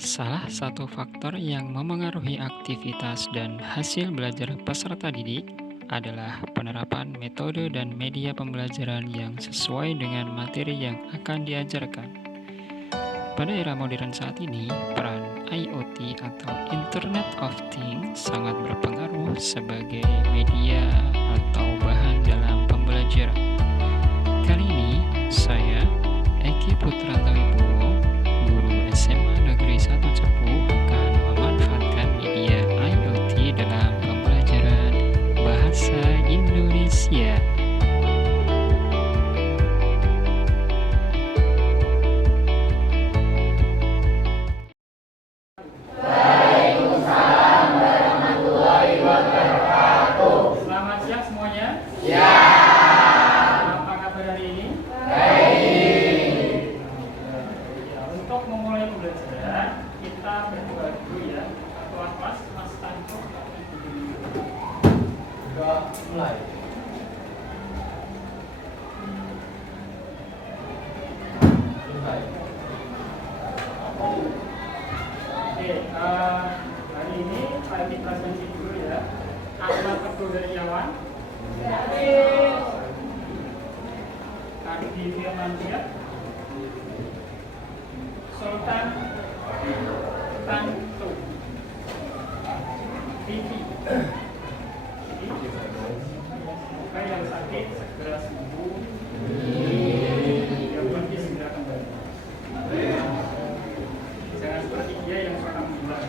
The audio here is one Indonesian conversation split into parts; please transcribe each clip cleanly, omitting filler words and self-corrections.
Salah satu faktor yang memengaruhi aktivitas dan hasil belajar peserta didik adalah penerapan metode dan media pembelajaran yang sesuai dengan materi yang akan diajarkan. Pada era modern saat ini, peran IoT atau Internet of Things sangat berpengaruh sebagai media atau bahan dalam pembelajaran. Kali ini, saya, Eki Putra Wibowo, guru SMA Negeri 1 Cepu, akan memanfaatkan media IoT dalam pembelajaran bahasa Indonesia. Selamat siang semuanya. Ya. Apa kabar hari ini? Baik. Untuk memulai pembelajaran, kita berdoa dulu ya. Tuan kelas, Mas Tanto. Doa mulai. Mulai. Oke, hari ini saya presentasi dulu ya. Ahmad Abdul Daryawan, Ardi Firmansyah, Sultan Tanto, Vivi. Semoga yang sakit segera sembuh, yang pergi segera kembali. Jangan seperti dia yang suka bilang.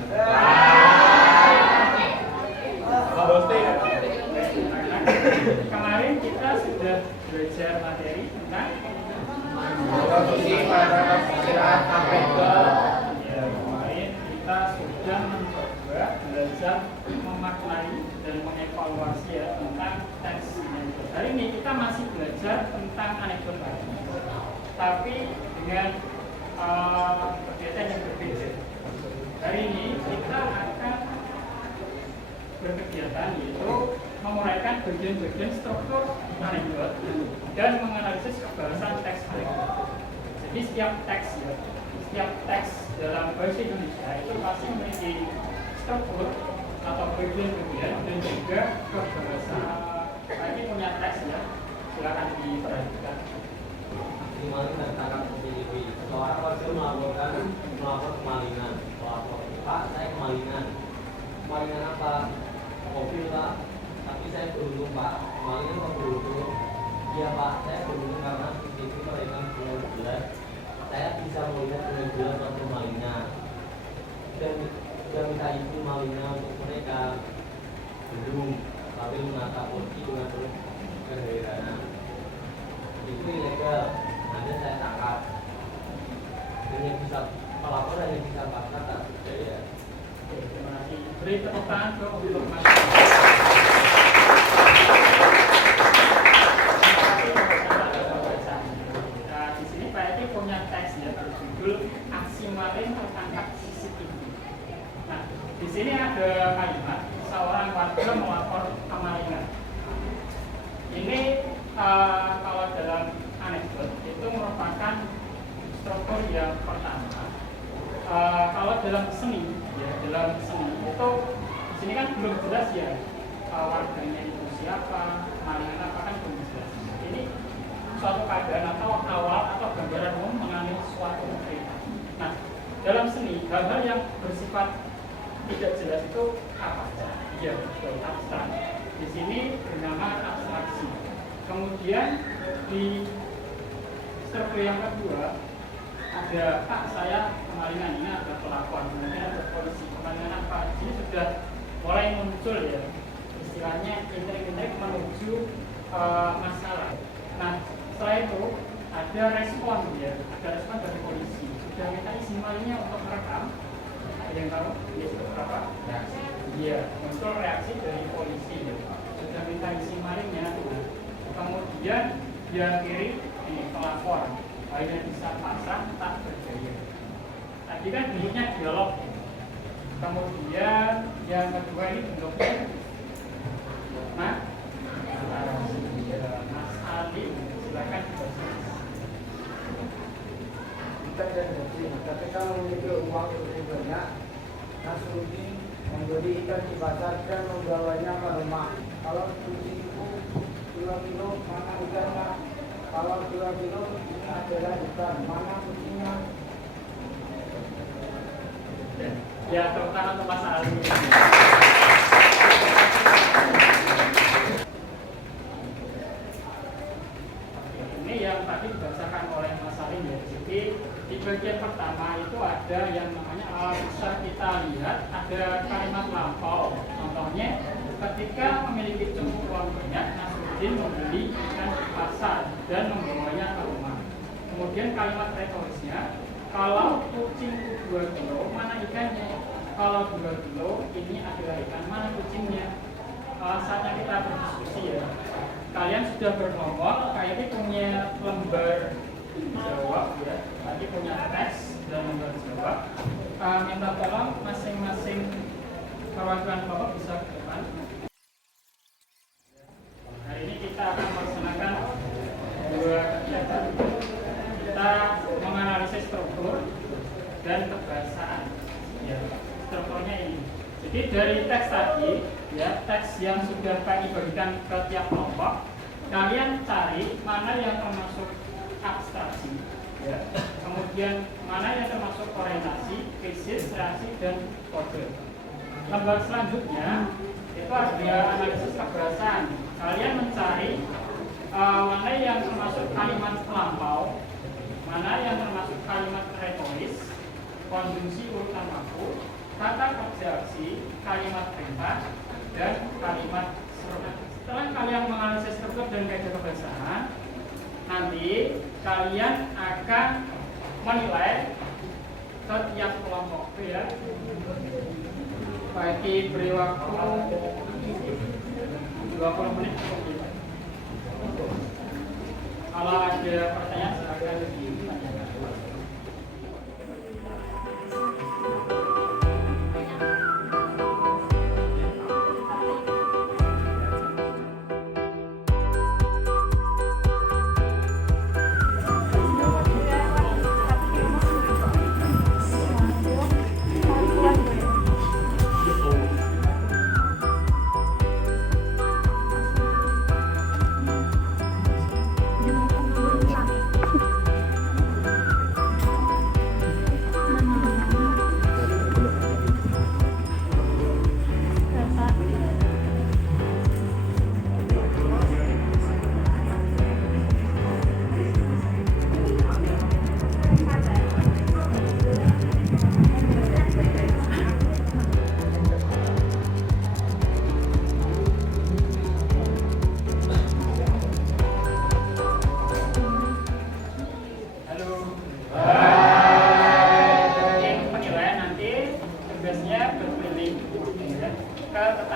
Kemarin kita sudah belajar materi tentang Produksi pada perkiraan apel. ya, kemarin kita sudah mencoba belajar memaknai dan mengevaluasi ya tentang teks anekdot. Hari ini kita masih belajar tentang anekdot lagi, tapi dengan kegiatan yang berbeda. Hari ini kita akan berkegiatan yaitu menguraikan bagian-bagian struktur anekdot dan menganalisis kebahasan teks anekdot. Jadi setiap teks dalam bahasa Indonesia itu pasti memiliki struktur atau bagian-bagian dan juga kebahasan. Ini punya teks ya, silakan diperhatikan. Kemarin tertangkap CCTV. Seorang warga melapor kemalingan. Pak, saya kemalingan. Kemalingan apa? Mobil, Pak. Tapi saya beruntung, Pak. Kemalingan kok beruntung? Iya, Pak. Saya beruntung karena CCTV merekam dengan jelas. Saya bisa melihat dengan jelas waktu kemalingan. Dan sudah minta izin malingnya untuk mereka belum, tapi menatap polisi dengan penuh keheranan. Itu ilegal. Nanti saya tangkap. Dan yang bisa pelapor dan yang bisa pasrah tak percaya. Oke, terima kasih. Beri tepuk tangan dong untuk Mas. Nah, di sini Pak Edi punya teks ya berjudul Aksi Maling Tertangkap CCTV. Nah, di sini ada kalimat seorang warga melapor kemalingan. Ini kalau dalam anekdot itu merupakan struktur yang pertama. Kalau dalam seni, ya dalam seni itu di sini kan belum jelas ya warganya itu siapa, malingan apa kan belum jelas. Ini suatu keadaan atau awal atau gambaran umum mengenai suatu cerita. Nah, dalam seni hal-hal yang bersifat tidak jelas itu apa? Ya, betul, abstrak. Di sini bernama abstraksi. Kemudian di struktur yang kedua ada Pak, saya kemalingan, ini ada pelapor, kemudian ada polisi. Kemalingan apa? Ini sudah mulai muncul ya istilahnya intrik-intrik menuju masalah. Nah, setelah itu ada respon ya, ada respon dari polisi. Sudah minta izin malingnya untuk merekam. Ada yang tahu? Ini seperti apa? Reaksi. Iya, muncul reaksi dari polisi ya. Sudah minta izin malingnya. Nah, kemudian diakhiri di pelapor. Akhirnya bisa pasrah tak berjaya. Tadi kan bentuknya dialog. Kemudian yang kedua ini bentuknya Mas Ali, silakan. Kita dan tapi kalau itu uang itu Nasruddin membeli ikan di pasar dan membawanya ke rumah. Kalau kucingku 2 kilo, mana ikannya? Kalau 2 kilo, ini adalah ikan, mana kucingnya? Ya, tepuk tangan untuk Mas Ali. Ini yang tadi dibacakan oleh Mas Salim ya. Jadi di bagian pertama itu ada yang namanya bisa kita lihat ada kalimat lampau. Contohnya ketika memiliki cukup uang banyak, Nasruddin membeli ikan di pasar dan membawanya ke rumah. Kemudian kalimat retorisnya, kalau kucing 2 kilo, mana ikannya? Kalau 2 kilo, ini adalah ikan, mana kucingnya? Saatnya kita berdiskusi ya. Kalian sudah berkelompok, kayaknya punya lembar jawab ya. Tadi punya teks dan lembar jawab. Minta tolong masing-masing perwakilan kelompok bisa ke depan. Hari ini kita akan melaksanakan 2 kegiatan. Kita menganalisis struktur dan kebahasaan. Ya, strukturnya ini. Jadi dari teks tadi, ya teks yang sudah kami bagikan ke tiap kelompok, kalian cari mana yang termasuk abstraksi, ya. Kemudian mana yang termasuk orientasi, krisis, reaksi, dan kode. Lembar selanjutnya itu ada analisis kebahasaan. Kalian mencari mana yang termasuk kalimat pelampau, mana yang termasuk kalimat retoris, konjungsi urutan waktu, kata kerja aksi, kalimat perintah, dan kalimat seruan. Setelah kalian menganalisis struktur dan kaidah kebahasaan, nanti kalian akan menilai ke tiap kelompok ya. Bagi beri waktu 20 menit cukup. Kalau ada pertanyaan silakan ditanyakan.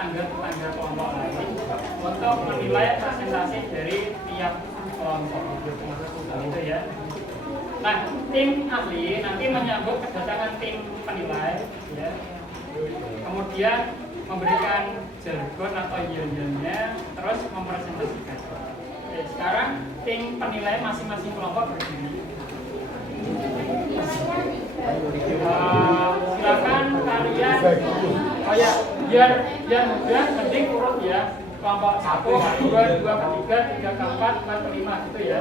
tetangga-tetangga kelompok lain untuk menilai presentasi dari tiap kelompok gitu ya. Nah, tim ahli nanti menyambut kedatangan tim penilai ya. Kemudian memberikan jargon atau yel-yelnya, terus mempresentasikan. Oke, sekarang tim penilai masing-masing kelompok berdiri. Silakan kalian, biar mudah, mending urut ya. Kelompok 1, 2, 3, 4, 5 gitu ya.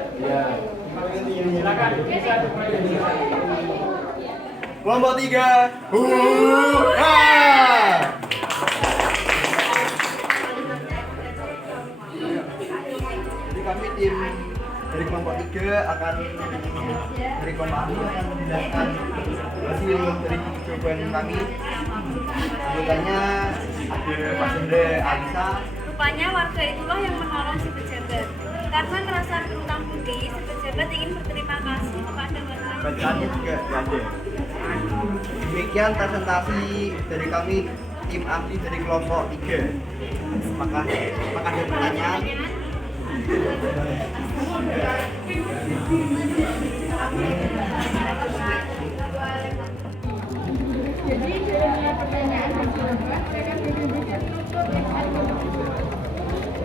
Silakan bisa dimulai dari sini. Kelompok 3, hurra! Jadi kami tim dari kelompok 3 akan dari kelompok A akan menjelaskan hasil dari jawaban kami. Anggotanya ada Pak Sende Alisa. Rupanya warga itulah yang menolong si pejabat. Karena merasa berutang budi, si pejabat ingin berterima kasih kepada warga. Bacaannya juga ada. Demikian presentasi dari kami tim ahli dari kelompok 3. Apakah ada pertanyaan? Jadi dari pertanyaan yang dilakukan akan menunjukkan struktur yang ada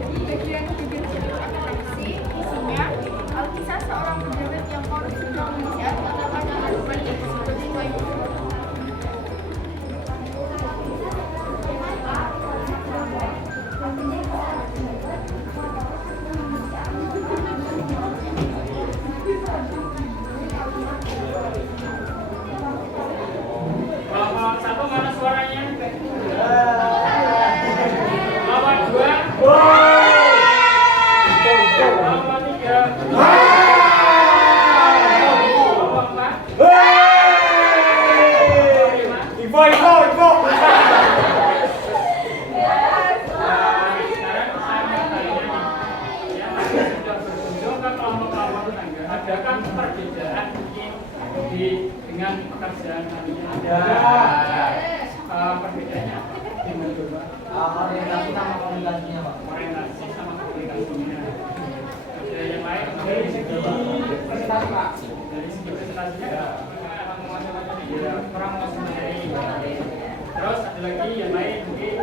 di bagian abstraksi isinya kisah seorang pejabat yang korupsi Indonesia mengatakan kehidupan seperti itu. dengan kalian? Ada. Perbedaannya gimana coba? Orientasi sama komunikasinya Pak. Orientasi sama komunikasinya. Ada yang lain dari segi presentasi Pak. Dari segi presentasinya ya kurang menguasai. Terus ada lagi yang lain mungkin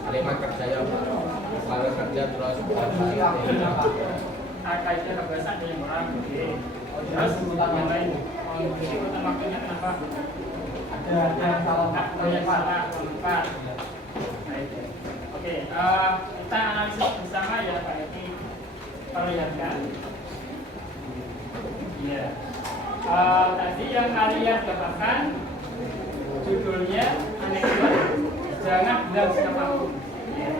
Kalimat kerja ya Pak. Kalau kerja terus kaitnya kebiasaan ada yang kurang. Terus yang lain konklusi urutan waktunya kenapa? Ada yang salah empat. Oke, kita analisis bersama ya Pak Eki. Perlihatkan. Iya. Tadi yang kalian dapatkan judulnya anekdot. Jangan bilang siapapun. Ya.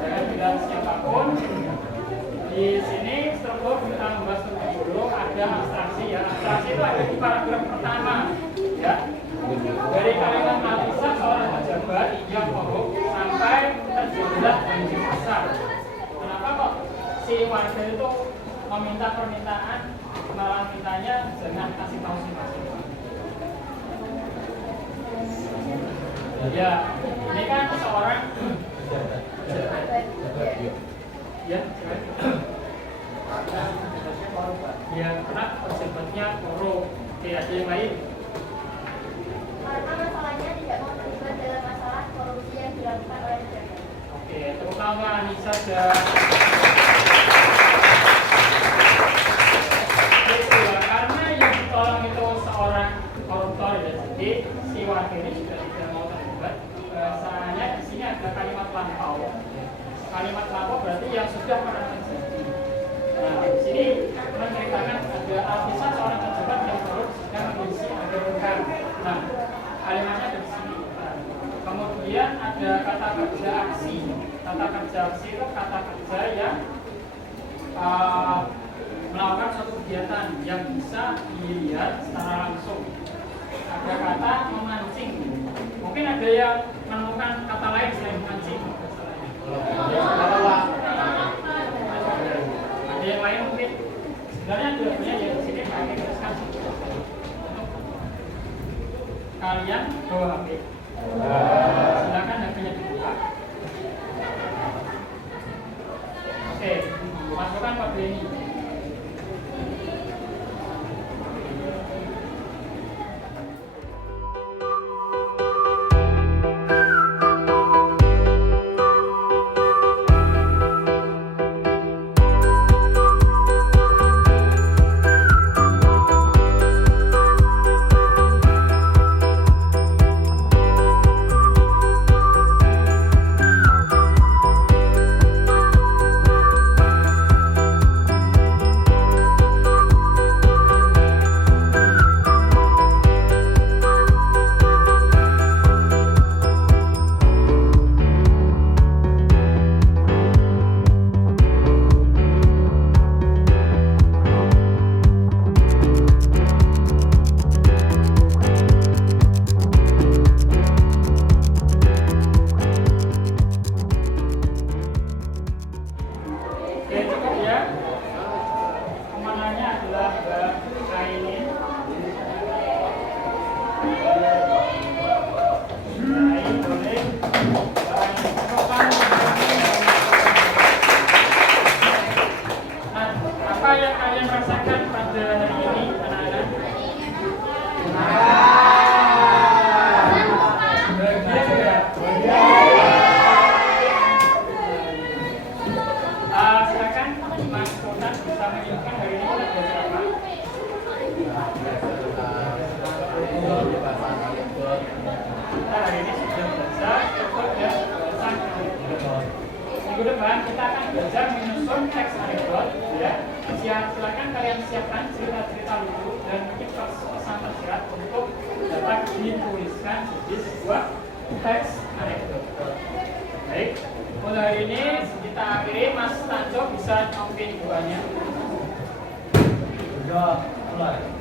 Jangan bilang siapapun. Di sini struktur kita membahas struktur dulu. Ada abstraksi ya. Abstraksi itu ada di paragraf pertama. Ya. Dari kalimat Alisa seorang pejabat yang korup sampai terjerat banjir besar. Kenapa kok si warga itu meminta permintaan, malah mintanya jangan kasih tahu si mahasiswa? Ya, ini kan seorang ya, ya karena pejabatnya korup. Oke, ada yang lain? Karena masalahnya tidak mau terlibat dalam masalah korupsi yang dilakukan oleh negara. Oke, terutama Anissa dan itu ya, karena yang ditolong itu seorang koruptor ya, jadi si wakil ini juga tidak mau terlibat. Bahasanya di sini ada kalimat lampau. Kalimat lampau berarti yang sudah pernah terjadi. Nah, di sini menceritakan ada Alisa seorang pejabat yang korup sedang mengisi agar rekam. Nah, kalimatnya dari sini. Kemudian ada kata kerja aksi. Kata kerja aksi itu kata kerja yang melakukan suatu kegiatan yang bisa dilihat secara langsung. Ada kata memancing. Mungkin ada yang menemukan kata lain selain memancing. Ada yang lain mungkin. Sebenarnya dua-duanya ya di sini pakai tuliskan kalian bawa HP. Silakan HP-nya dibuka. Oke, masukkan Pak Beni. Minggu depan kita akan belajar menyusun teks anekdot, ya. Silakan kalian siapkan cerita-cerita lucu dan mungkin pesan tersirat untuk dapat dituliskan di sebuah teks anekdot. Baik, mulai hari ini kita akhiri. Mas Tanjo bisa memimpin bukunya. Sudah mulai.